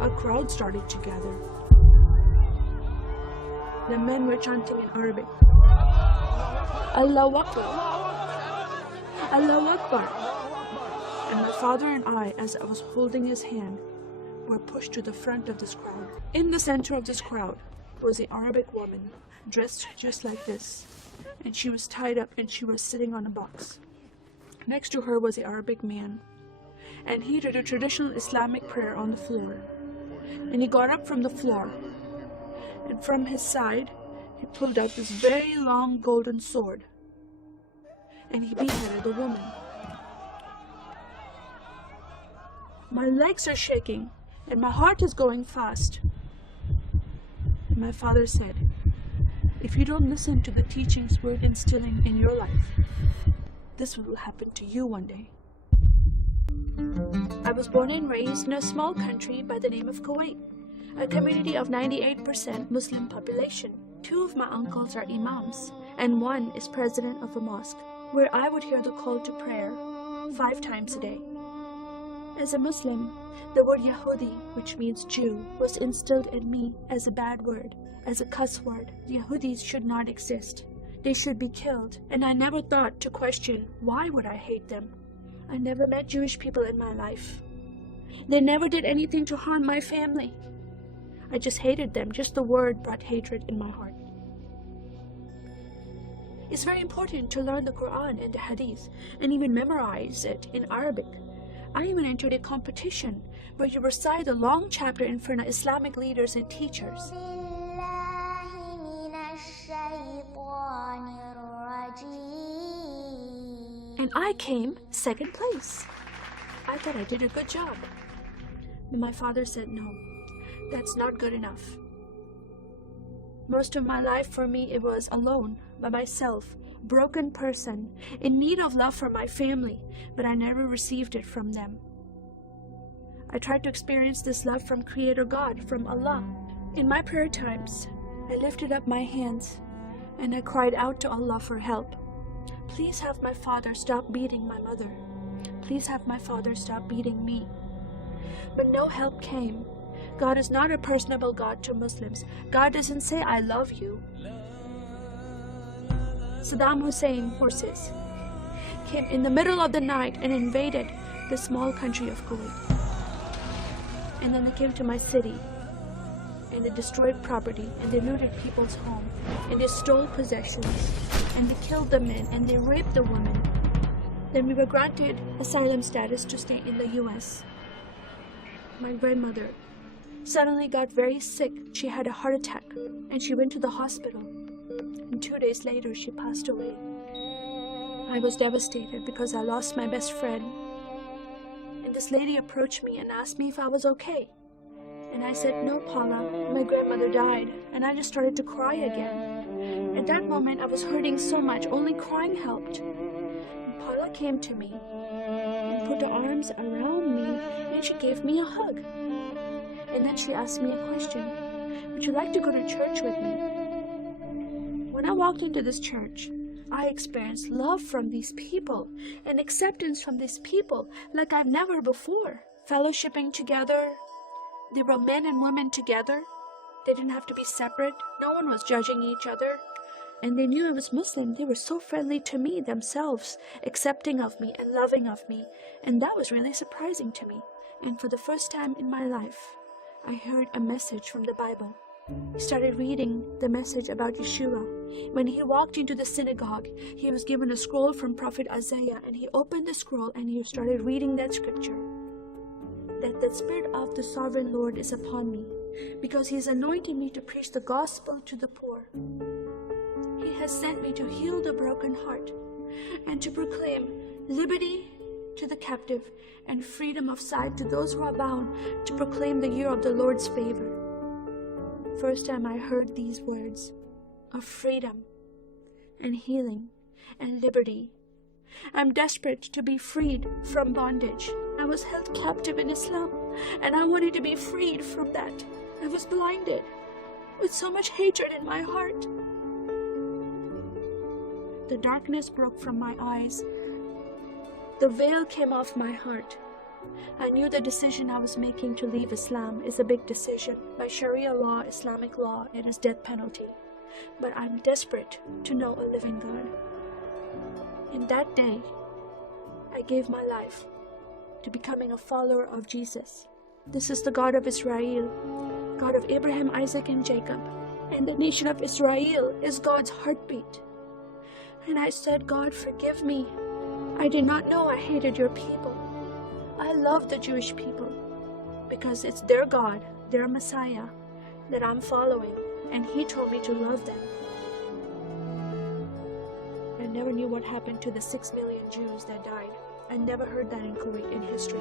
a crowd started to gather. The men were chanting in Arabic, Allahu Akbar, Allahu Akbar. And my father and I, as I was holding his hand, were pushed to the front of this crowd. In the center of this crowd was an Arabic woman, dressed just like this, and she was tied up and she was sitting on a box. Next to her was an Arabic man, and he did a traditional Islamic prayer on the floor. And he got up from the floor, and from his side, he pulled out this very long golden sword, and he beheaded the woman. My legs are shaking, and my heart is going fast. And my father said, if you don't listen to the teachings we're instilling in your life, this will happen to you one day. I was born and raised in a small country by the name of Kuwait, a community of 98% Muslim population. 2 of my uncles are Imams, and 1 is president of a mosque, where I would hear the call to prayer 5 times a day. As a Muslim, the word Yahudi, which means Jew, was instilled in me as a bad word, as a cuss word. Yahudis should not exist. They should be killed, and I never thought to question why would I hate them. I never met Jewish people in my life. They never did anything to harm my family. I just hated them. Just the word brought hatred in my heart. It's very important to learn the Quran and the Hadith and even memorize it in Arabic. I even entered a competition where you recite the long chapter in front of Islamic leaders and teachers. And I came 2nd place. I thought I did a good job. But my father said, no, that's not good enough. Most of my life for me, it was alone, by myself, broken person, in need of love from my family, but I never received it from them. I tried to experience this love from Creator God, from Allah. In my prayer times, I lifted up my hands and I cried out to Allah for help. Please have my father stop beating my mother. Please have my father stop beating me. But no help came. God is not a personable God to Muslims. God doesn't say, I love you. Saddam Hussein forces came in the middle of the night and invaded the small country of Kuwait. And then they came to my city and they destroyed property and they looted people's home and they stole possessions and they killed the men and they raped the women. Then we were granted asylum status to stay in the US. My grandmother suddenly got very sick. She had a heart attack and she went to the hospital. And 2 days later, she passed away. I was devastated because I lost my best friend. And this lady approached me and asked me if I was okay. And I said, no, Paula, my grandmother died. And I just started to cry again. At that moment, I was hurting so much, only crying helped. And Paula came to me and put her arms around me and she gave me a hug. And then she asked me a question. Would you like to go to church with me? When I walked into this church, I experienced love from these people and acceptance from these people like I've never before. Fellowshipping together, they were men and women together. They didn't have to be separate. No one was judging each other. And they knew I was Muslim. They were so friendly to me themselves, accepting of me and loving of me. And that was really surprising to me. And for the first time in my life, I heard a message from the Bible. He started reading the message about Yeshua. When he walked into the synagogue, he was given a scroll from Prophet Isaiah, and he opened the scroll and he started reading that scripture. That the Spirit of the Sovereign Lord is upon me, because he has anointed me to preach the gospel to the poor. He has sent me to heal the broken heart and to proclaim liberty to the captive and freedom of sight to those who are bound, to proclaim the year of the Lord's favor. First time I heard these words of freedom and healing and liberty. I'm desperate to be freed from bondage. I was held captive in Islam and I wanted to be freed from that. I was blinded with so much hatred in my heart. The darkness broke from my eyes. The veil came off my heart. I knew the decision I was making to leave Islam is a big decision. By Sharia law, Islamic law, it is death penalty. But I'm desperate to know a living God. In that day, I gave my life to becoming a follower of Jesus. This is the God of Israel, God of Abraham, Isaac, and Jacob. And the nation of Israel is God's heartbeat. And I said, God, forgive me. I did not know I hated your people. I love the Jewish people because it's their God, their Messiah that I'm following, and He told me to love them. I never knew what happened to the 6 million Jews that died. I never heard that in Kuwait in history.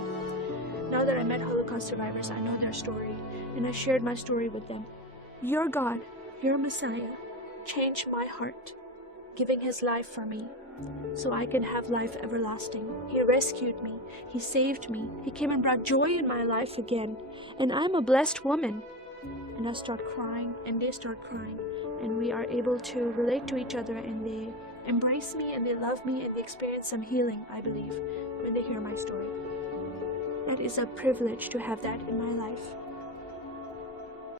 Now that I met Holocaust survivors, I know their story, and I shared my story with them. Your God, your Messiah, changed my heart, giving His life for me, so I can have life everlasting. He rescued me. He saved me. He came and brought joy in my life again. And I'm a blessed woman. And I start crying, and they start crying. And we are able to relate to each other, and they embrace me, and they love me, and they experience some healing, I believe, when they hear my story. It is a privilege to have that in my life.